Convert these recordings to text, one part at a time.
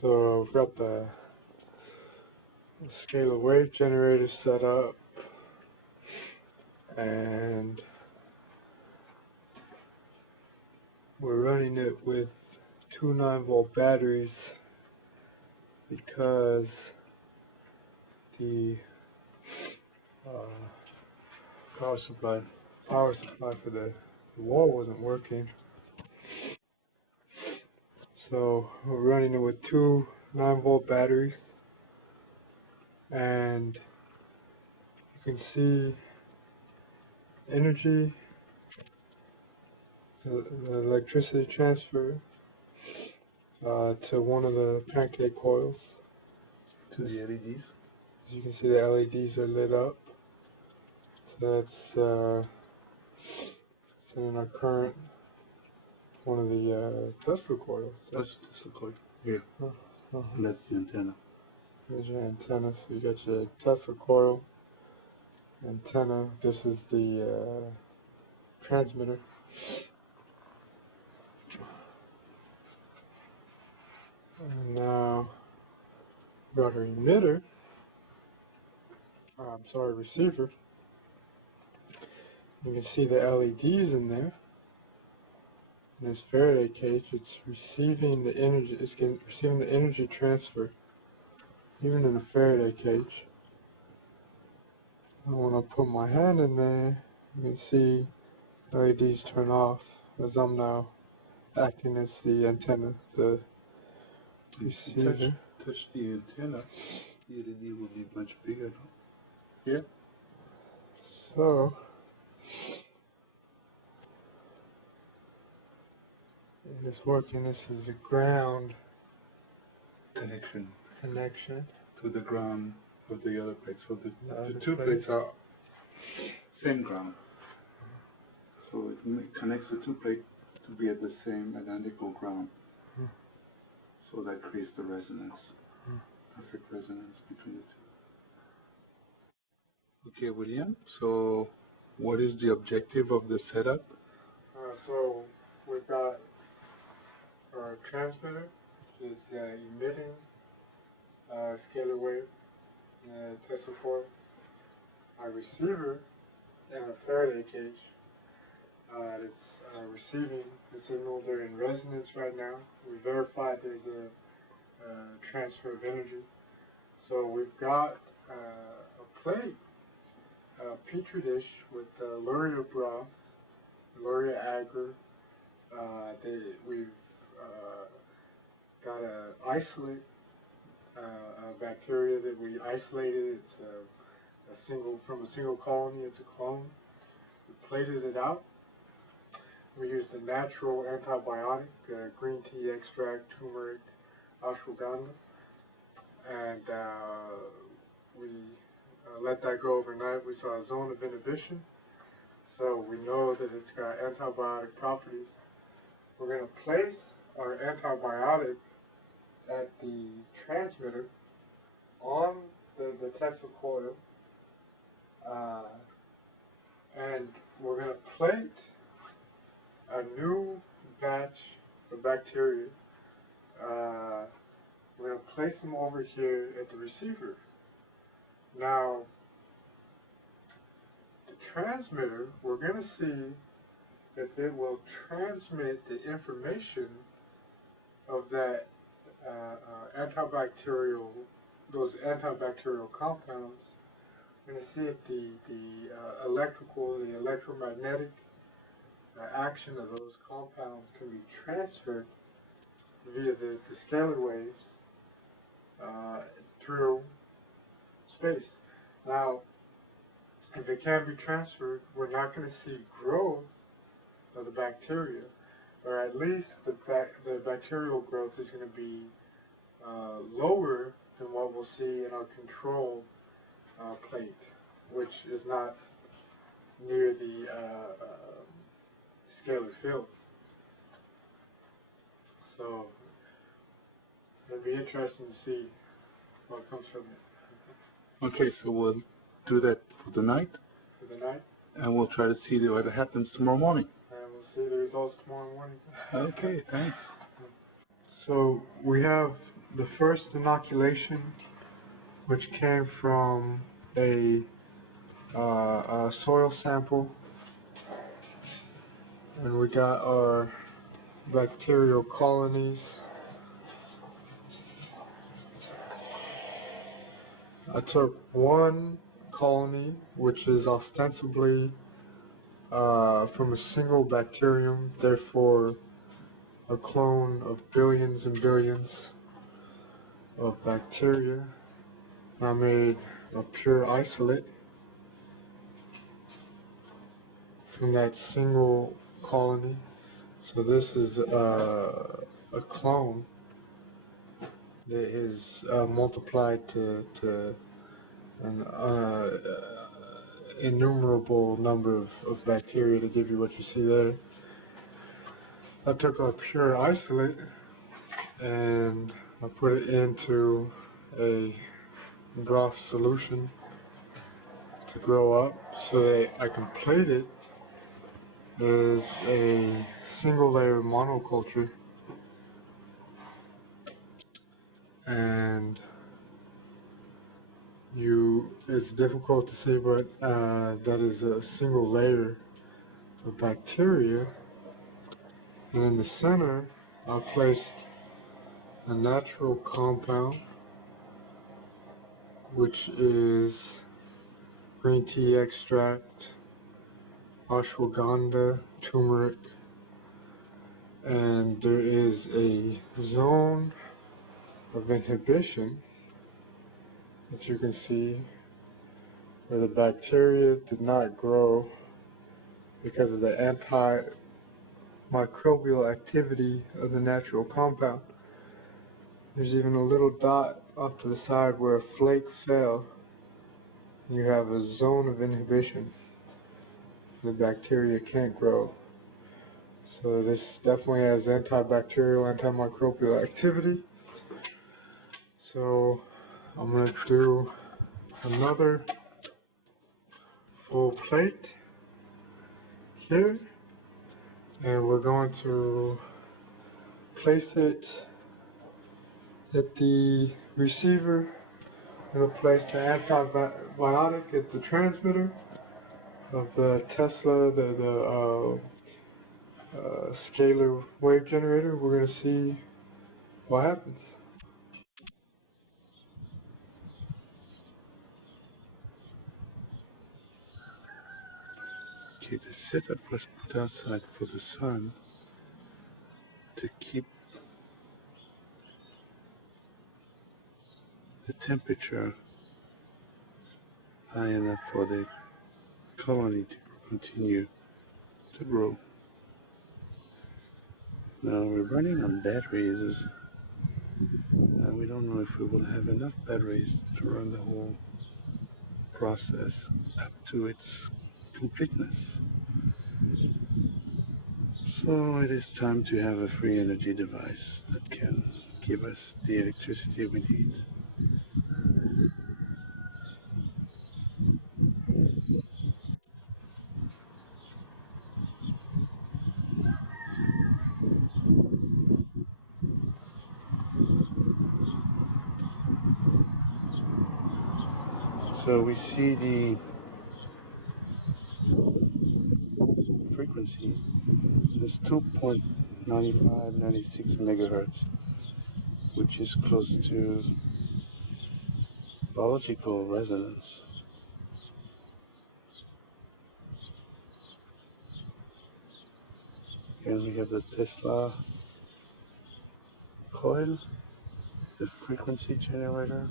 So we've got the scalar wave generator set up, and we're running it with two 9-volt batteries because the power supply for the wall wasn't working. So we're running it with two 9-volt batteries, and you can see energy, the electricity transfer to one of the pancake coils. To the LEDs. As you can see, the LEDs are lit up. So that's sending our current to one of the Tesla coils. That's the Tesla coil. Yeah. Uh-huh. And that's the antenna. There's your antenna. So you got your Tesla coil, antenna. This is the transmitter. And now we got our emitter. Receiver. You can see the LEDs in there. In this Faraday cage, it's receiving the energy. It's receiving the energy transfer, even in a Faraday cage. And when I put my hand in there, you can see LEDs turn off as I'm now acting as the antenna, the receiver. Touch the antenna, the LED will be much bigger now. Yeah. So it is working. This is the ground connection to the ground of the other plate. So the two plates plates are same ground. So it connects the two plates to be at the same identical ground. So that creates the resonance, perfect resonance between the two. Okay, William, so what is the objective of the setup? So we've got our transmitter, which is emitting scalar wave in a Tesla coil. Our receiver in a Faraday cage. It's receiving the signal. They're in resonance right now. We verified there's a transfer of energy. So we've got a plate, a petri dish with Luria broth, Luria agar. We've got an isolate, a bacteria that we isolated. It's from a single colony. It's a clone. We plated it out. We used a natural antibiotic, green tea extract, turmeric, ashwagandha, and we let that go overnight. We saw a zone of inhibition, so we know that it's got antibiotic properties. We're going to place our antibiotic at the transmitter on the Tesla coil, and we're going to plate a new batch of bacteria. We're going to place them over here at the receiver. Now, the transmitter, we're going to see if it will transmit the information of that those antibacterial compounds. We're going to see if the electromagnetic action of those compounds can be transferred via the scalar waves through space. Now, if it can be transferred, we're not going to see growth of the bacteria, or at least the bacterial growth is going to be lower than what we'll see in our control plate, which is not near the scalar field. So it'll be interesting to see what comes from it. Okay, so we'll do that for the night. And we'll try to see what happens tomorrow morning. And we'll see the results tomorrow morning. Okay, thanks. So we have the first inoculation, which came from a soil sample, and we got our bacterial colonies. I took one colony, which is ostensibly from a single bacterium, therefore a clone of billions and billions of bacteria. I made a pure isolate from that single colony. So this is a clone that is multiplied to an innumerable number of bacteria to give you what you see there. I took a pure isolate and I put it into a broth solution to grow up so that I can plate it as a single layer monoculture. And it's difficult to see, but that is a single layer of bacteria. And in the center, I placed a natural compound, which is green tea extract, ashwagandha, turmeric, and there is a zone of inhibition that you can see where the bacteria did not grow because of the antimicrobial activity of the natural compound. There's even a little dot off to the side where a flake fell. You have a zone of inhibition. The bacteria can't grow. So this definitely has antibacterial, antimicrobial activity. So I'm going to do another full plate here, and we're going to place it at the receiver. I'm going to place the antibiotic at the transmitter of the Tesla, the Scalar wave generator. We're going to see what happens. Okay, the setup was put outside for the sun to keep the temperature high enough for the colony to continue to grow. Now we're running on batteries, and we don't know if we will have enough batteries to run the whole process up to its completeness. So it is time to have a free energy device that can give us the electricity we need. So we see the frequency is 2.9596 megahertz, which is close to biological resonance. And we have the Tesla coil, the frequency generator.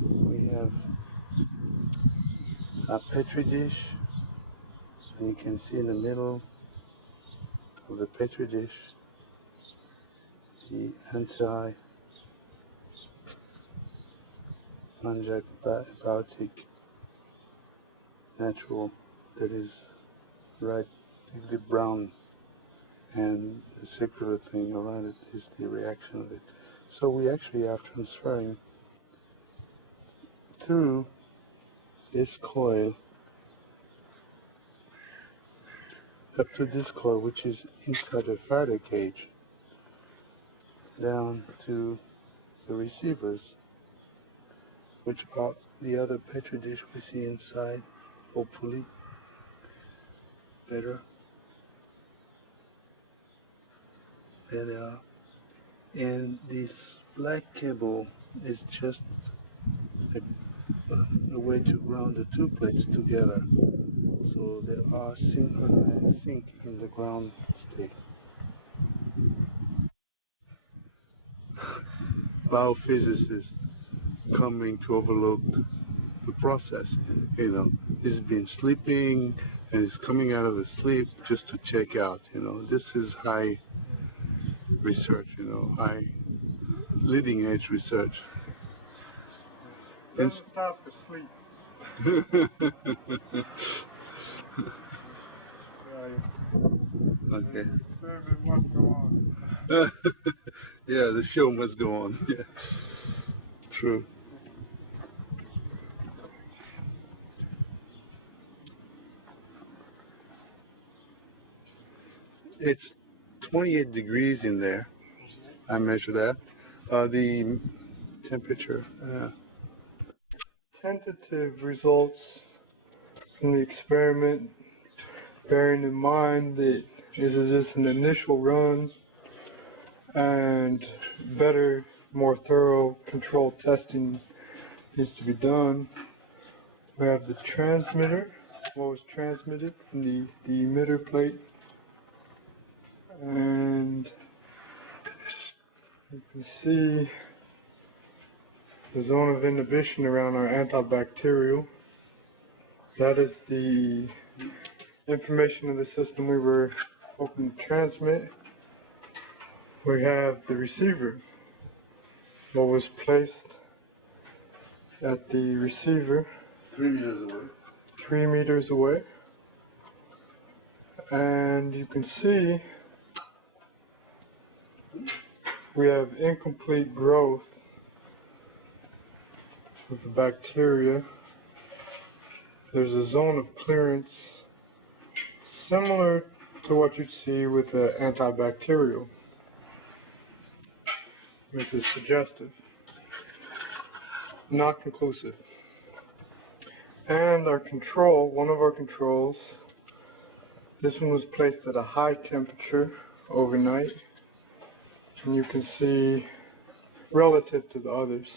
We have a petri dish, and you can see in the middle of the petri dish the antibiotic natural that is right the brown, and the circular thing around it is the reaction of it. So we actually are transferring through this coil up to this coil, which is inside a Faraday cage. down to the receivers, which are the other petri dish we see inside, hopefully. Better. There they are. And this black cable is just a way to ground the two plates together. So they are synchronized, sync in the ground state. Biophysicists coming to overlook the process. You know, he's been sleeping and he's coming out of his sleep just to check out. You know, this is high research, you know, high leading edge research. Doesn't stop for sleep. Okay. The experiment must go on. Yeah, the show must go on. Yeah. True. It's 28 degrees in there. I measure that. The temperature. Tentative results from the experiment, bearing in mind that this is just an initial run and better, more thorough control testing needs to be done. We have the transmitter, what was transmitted from the emitter plate, and you can see the zone of inhibition around our antibacterial. That is the information of the system we were hoping to transmit. We have the receiver, what was placed at the receiver 3 meters away. 3 meters away. And you can see we have incomplete growth of the bacteria. There's a zone of clearance similar to what you'd see with the antibacterial, which is suggestive, not conclusive. And our control, one of our controls, this one was placed at a high temperature overnight, and you can see relative to the others,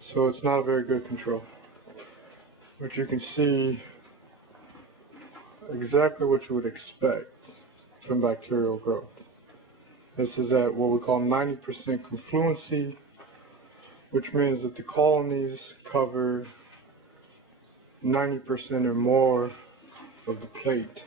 so it's not a very good control. But you can see exactly what you would expect from bacterial growth. This is at what we call 90% confluency, which means that the colonies cover 90% or more of the plate.